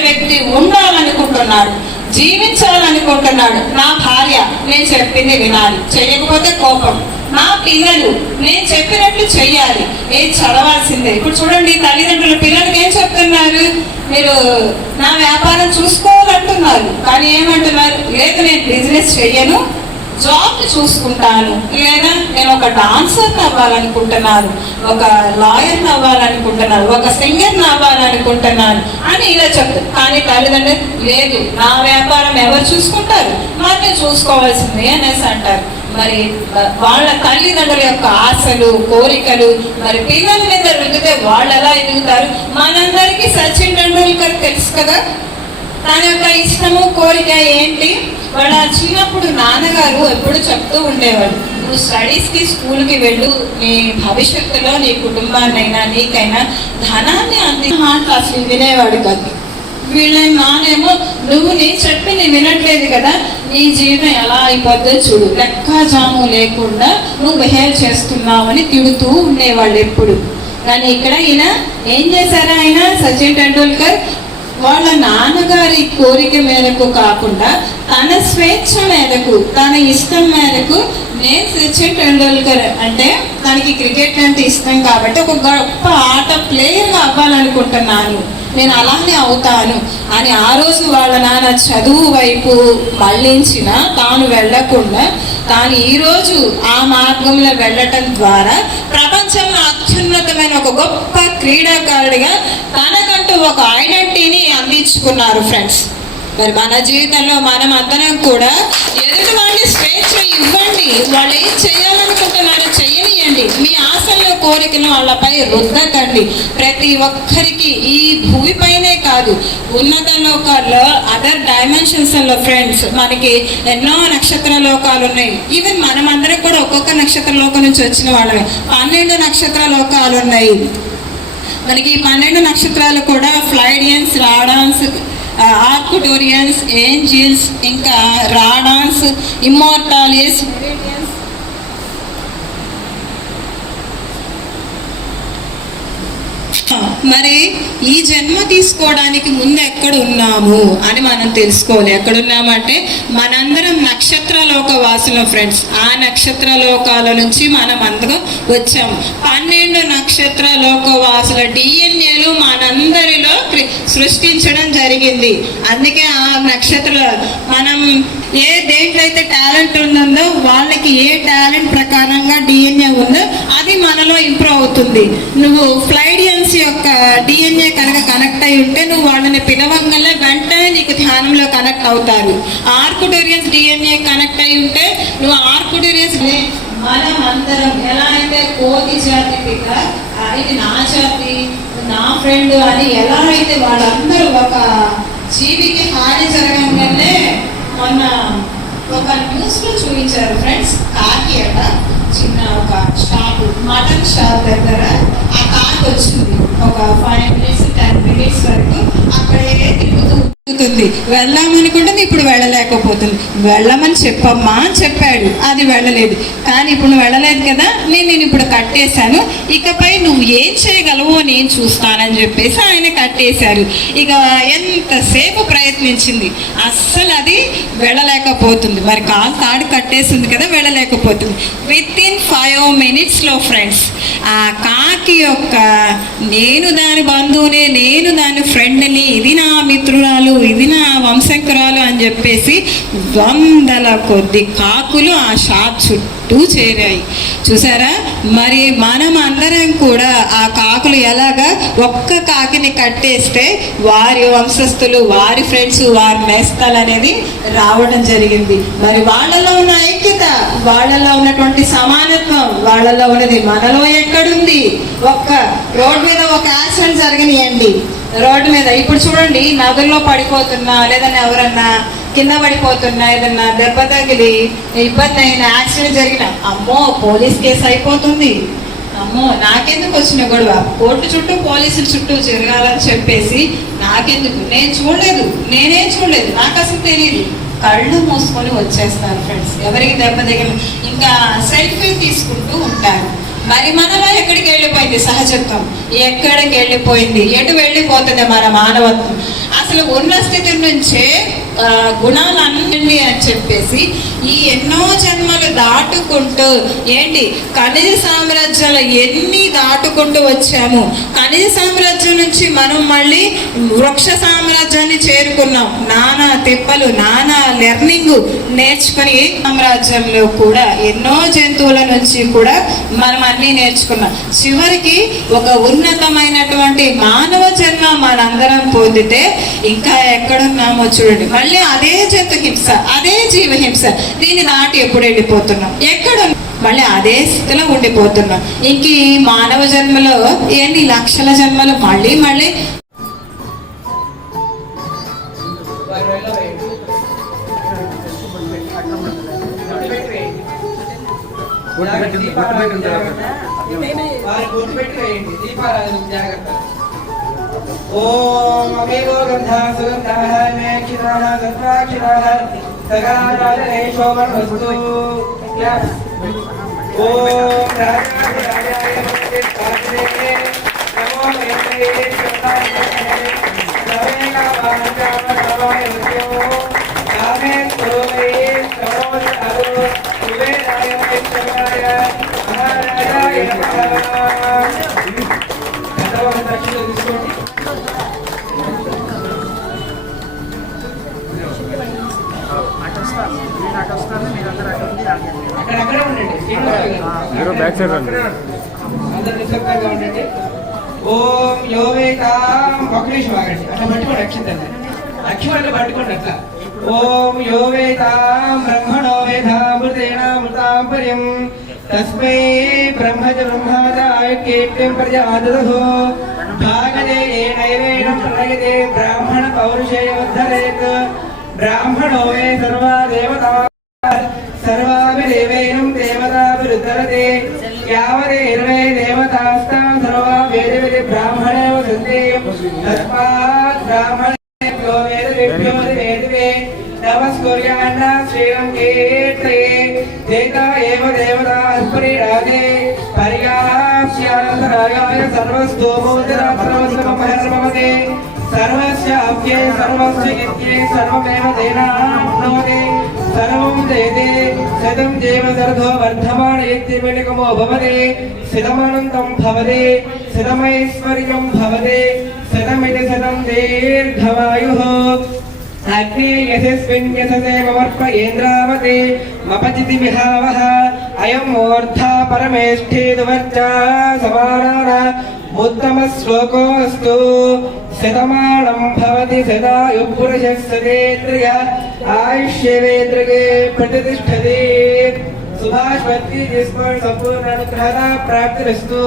వ్యక్తి ఉండాలనుకుంటున్నాడు జీవించాలనుకుంటున్నాడు. నా భార్య నేను చెప్పింది వినాలి. చేయకపోతే కోపం. నా పిల్లలు నేను చెప్పినట్లు చెయ్యాలి. ఏం చదవాల్సిందే? ఇప్పుడు చూడండి తల్లిదండ్రులు పిల్లలకి ఏం చెప్తున్నారు? మీరు నా వ్యాపారం చూసుకోవాలంటున్నారు. కానీ ఏమంటున్నారు? లేదు నేను బిజినెస్ చెయ్యను. జాబ్ చూసుకుంటాను. లేదా నేను ఒక డాన్సర్ అవ్వాలనుకుంటున్నాను ఒక లాయర్ అవ్వాలనుకుంటున్నాను ఒక సింగర్ అవ్వాలనుకుంటున్నాను అని ఇలా చెప్తారు కానీ తల్లిదండ్రులు లేదు నా వ్యాపారం ఎవరు చూసుకుంటారు? మరి చూసుకోవాల్సింది చూసుకోవాల్సిందే అనేసి అంటారు. మరి వాళ్ళ తల్లిదండ్రుల యొక్క ఆశలు కోరికలు మరి పిల్లల మీద రుద్దితే వాళ్ళు ఎలా ఎదుగుతారు? మనందరికీ సచిన్ టెండూల్కర్ తెలుసు కదా? తన యొక్క ఇష్టము కోరిక ఏంటి? వాళ్ళ చిన్నప్పుడు నాన్నగారు ఎప్పుడు చెప్తూ ఉండేవాడు నువ్వు స్టడీస్కి స్కూల్కి వెళ్ళు నీ భవిష్యత్తులో నీ కుటుంబాన్నైనా నీకైనా ధనాన్ని అంది. మాట అసలు వినేవాడు కాదు. వీళ్ళ నానేమో నువ్వు నీ చెప్పి నేను వినట్లేదు కదా నీ జీవితం ఎలా అయిపోద్దో చూడు. లెక్కాజాము లేకుండా నువ్వు బిహేవ్ చేస్తున్నావని తిడుతూ ఉండేవాళ్ళు ఎప్పుడు. కానీ ఇక్కడ ఈయన ఏం చేశారా ఆయన? సచిన్ టెండూల్కర్ వాళ్ళ నాన్నగారి కోరిక మేరకు కాకుండా తన స్వేచ్ఛ మేరకు తన ఇష్టం మేరకు నేను సచిన్ టెండూల్కర్ అంటే తనకి క్రికెట్ అంటే ఇష్టం కాబట్టి ఒక గొప్ప ఆట ప్లేయర్గా అవ్వాలనుకుంటున్నాను. నేను అలానే అవుతాను అని ఆ రోజు వాళ్ళ నాన్న చదువు వైపు మళ్ళించిన తాను వెళ్ళకుండా తాను ఈరోజు ఆ మార్గంలో వెళ్ళటం ద్వారా ప్రపంచంలో అత్యున్నతమైన ఒక గొప్ప క్రీడాకారుడిగా తనకంటూ ఒక ఐడెంటిటీని అందించుకున్నారు ఫ్రెండ్స్. మరి మన జీవితంలో మనం అందరం కూడా ఎదుటి వాళ్ళని స్వేచ్ఛ ఇవ్వండి. వాళ్ళు ఏం చేయాలని ఆశలు వాళ్ళపై రుద్దకండి. ప్రతి ఒక్కరికి ఈ భూమిపైనే కాదు ఉన్నత లోకాల్లో అదర్ డైమెన్షన్స్లో ఫ్రెండ్స్ మనకి ఎన్నో నక్షత్ర లోకాలు ఉన్నాయి. ఈవెన్ మనమందరం కూడా ఒక్కొక్క నక్షత్ర లోకం నుంచి వచ్చిన వాళ్ళమే. పన్నెండు నక్షత్ర లోకాలు ఉన్నాయి. మనకి ఈ పన్నెండు నక్షత్రాలు కూడా ఫ్లైడియన్స్ రాడాన్స్ ఆర్కుటోరియన్స్ ఏంజిల్స్ ఇంకా రాడాన్స్ ఇమ్మోర్టాలియస్ మరి ఈ జన్మ తీసుకోవడానికి ముందు ఎక్కడ ఉన్నాము అని మనం తెలుసుకోవాలి. ఎక్కడ ఉన్నామంటే మనందరం నక్షత్ర లోక వాసులం ఫ్రెండ్స్. ఆ నక్షత్ర లోకాల నుంచి మనం అందరం వచ్చాము పన్నెండు నక్షత్ర లోక వాసుల డిఎన్ఏలు మనందరిలో సృష్టించడం జరిగింది. అందుకే ఆ నక్షత్ర మనం ఏ దేంట్లో అయితే టాలెంట్ ఉందో వాళ్ళకి ఏ టాలెంట్ ప్రకారంగా డిఎన్ఏ ఉందో అది మనలో ఇంప్రూవ్ అవుతుంది. నువ్వు ఫ్లైడియన్స్ యొక్క డిఎన్ఏ కనుక కనెక్ట్ అయి ఉంటే నువ్వు వాళ్ళని పిలవంగానే వెంటనే నీకు ధ్యానంలో కనెక్ట్ అవుతారు. ఆర్కుటోరియన్స్ డిఎన్ఏ కనెక్ట్ అయి ఉంటే నువ్వు ఆర్కుటోరియన్స్ మనం అందరం ఎలా అయితే కోతి జాతి పిల్ల ఇది నా జాతి నా ఫ్రెండ్ అని ఎలా అయితే వాళ్ళందరూ ఒక జీవికి హాని జరగంగానే మొన్న ఒక న్యూస్లో చూపించారు ఫ్రెండ్స్ కాకి అట చిన్న ఒక షాప్ మటన్ షాప్ దగ్గర ఆ కాకి వచ్చింది ఒక ఫైవ్ చెప్తుంది వెళ్దామనుకుంటుంది ఇప్పుడు వెళ్ళలేకపోతుంది. వెళ్ళమని చెప్పమ్మా అని చెప్పాడు. అది వెళ్ళలేదు. కానీ ఇప్పుడు నువ్వు వెళ్ళలేదు కదా నేను నేను ఇప్పుడు కట్టేశాను. ఇకపై నువ్వు ఏం చేయగలవో నేను చూస్తానని చెప్పేసి ఆయన కట్టేశారు. ఇక ఎంతసేపు ప్రయత్నించింది? అస్సలు అది వెళ్ళలేకపోతుంది. మరి కాలు తాడు కట్టేసింది కదా వెళ్ళలేకపోతుంది. విత్ ఇన్ ఫైవ్ మినిట్స్లో ఫ్రెండ్స్ ఆ కాకి యొక్క నేను దాని బంధువునే నేను దాని ఫ్రెండ్ని ఇది నా మిత్రురాలు ఇది నా వంశంకురాలు అని చెప్పేసి వందల కొద్ది కాకులు ఆ షాప్ చుట్టూ చేరాయి. చూసారా? మరి మనం అందరం కూడా ఆ కాకులు ఎలాగా ఒక్క కాకిని కట్టేస్తే వారి వంశస్థులు వారి ఫ్రెండ్స్ వారి నేస్తాలు అనేది రావడం జరిగింది. మరి వాళ్ళలో ఉన్న ఐక్యత వాళ్ళలో ఉన్నటువంటి సమానత్వం వాళ్ళలో ఉన్నది మనలో ఎక్కడుంది? ఒక్క రోడ్ మీద ఒక యాక్సిడెంట్ జరగనియండి. రోడ్డు మీద. ఇప్పుడు చూడండి నదుల్లో పడిపోతున్నా లేదన్నా ఎవరన్నా కింద పడిపోతున్నా ఏదన్నా దెబ్బ తగిలి ఇబ్బంది అయిన యాక్సిడెంట్ జరిగిన అమ్మో పోలీస్ కేసు అయిపోతుంది. అమ్మో నాకెందుకు వచ్చిన గొడవ? కోర్టు చుట్టూ పోలీసుల చుట్టూ జరగాలని చెప్పేసి నాకెందుకు? నేను చూడలేదు. నేనే చూడలేదు. నాకు అసలు తెలియదు కళ్ళు మూసుకొని వచ్చేస్తారు ఫ్రెండ్స్. ఎవరికి దెబ్బ తగిలి ఇంకా సెల్ఫీ తీసుకుంటూ ఉంటారు. మరి మనలో ఎక్కడికి వెళ్ళిపోయింది? సహజత్వం. ఎక్కడికి వెళ్ళిపోయింది? ఎటు వెళ్ళిపోతుంది మన మానవత్వం? అసలు ఉన్న స్థితి నుంచే గుణాలు అన్నీ అని చెప్పి చేసి ఈ ఎన్నో జన్మలు దాటుకుంటూ ఏంటి ఖనిజ సామ్రాజ్యాలు ఎన్ని దాటుకుంటూ వచ్చాము? ఖనిజ సామ్రాజ్యం నుంచి మనం మళ్ళీ వృక్ష సామ్రాజ్యాన్ని చేరుకున్నాం. నానా తెప్పలు నానా లెర్నింగ్ నేర్చుకుని సామ్రాజ్యంలో కూడా ఎన్నో జంతువుల నుంచి కూడా మనం అన్నీ నేర్చుకున్నాం. చివరికి ఒక ఉన్నతమైనటువంటి మానవ జన్మ మనందరం పొందితే ఇంకా ఎక్కడున్నామో చూడండి. మళ్ళీ అదే జంతు హింస అదే జీవ హింస దీన్ని నాటి ఎప్పుడు వెళ్ళిపోతున్నాం ఎక్కడ మళ్ళీ అదే స్థితిలో ఉండిపోతున్నాం ఇంక ఈ మానవ జన్మలో ఎన్ని లక్షల జన్మలు మళ్ళీ మళ్ళీ వారి వల్ల వేయండి. బొట్టు వేయండి. బొట్టు పెట్టిన- బొట్టు ఓం అమేవో గంధా సుగంధాః మేక్షితాః గంధాక్షితాః సగారాజనే ఓం రాజాయ నమో దేవతే కామే నమో అరు మహారాజాయ నమః దక్షిణ తీసుకోండి అక్కడక్కడే ఉండండి. శ్రీనివాసరావు గారు. మీరు బ్యాక్ సైడ్ రండి. ఓం యోవేతాం ఒక నిమిషం ఆగండి. అట్లా పట్టుకోండి అక్షంతల్ని అక్షరాలు పట్టుకోండి అట్లా. ఓం యోవేతాం బ్రహ్మణో వేదామృతేనామృతాం పర్యం తస్మై బ్రహ్మజ బ్రహ్మాదాయ కీర్తిం ప్రజాదధు భాగదే నైవేదం ప్రళయతే బ్రాహ్మణ పౌరుషేయోద్ధరేత్ బ్రాహ్మణో వే సర్వా దేవతా సర్వాభిదేవేనం దేవతాభిరుద్ధరతే. యావదేర్వే దేవతాస్తాం సర్వా వేదవిధి బ్రాహ్మణే సందేయం. తస్మాత్ బ్రాహ్మణ పర్యాప్స్యానంతరాయాయ సర్వస్తోమోదరా సర్వస్వమహర్మమతే సర్వస్యాప్యే సర్వస్య ఇత్యే సర్వమేవ తేనాప్నోతి సర్వం జయతే శతం జీవ సర్ధో వర్ధమాన ఇత్యమినికమో భవతి శతమనంతం భవతి శతమైశ్వర్యం భవతి శతమితి శతం దీర్ఘమాయుః అగ్నే యశస్విన్ యశసే మమర్పయేంద్రావతే మపచితి విహావః అయం మూర్ధా పరమేష్ఠేదువర్చా उत्तम श्लोकोऽस्तु शतमाणं भवति सदायु पुरुषः सदेन्द्रिय आयुष्यवेन्द्रिये प्रतिष्ठति सुभाष्वती जिस्मण संपूर्ण अनुग्रहता प्राप्तिरस्तु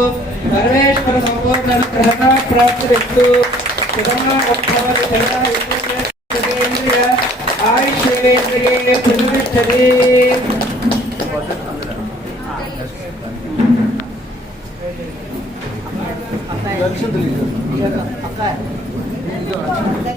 सर्वेश्वर संपूर्ण अनुग्रहता प्राप्तिरस्तु शतमाणं भवति सदायु पुरुषः सदेन्द्रिय आयुष्यवेन्द्रिये प्रतिष्ठति దర్శనం తెలియదు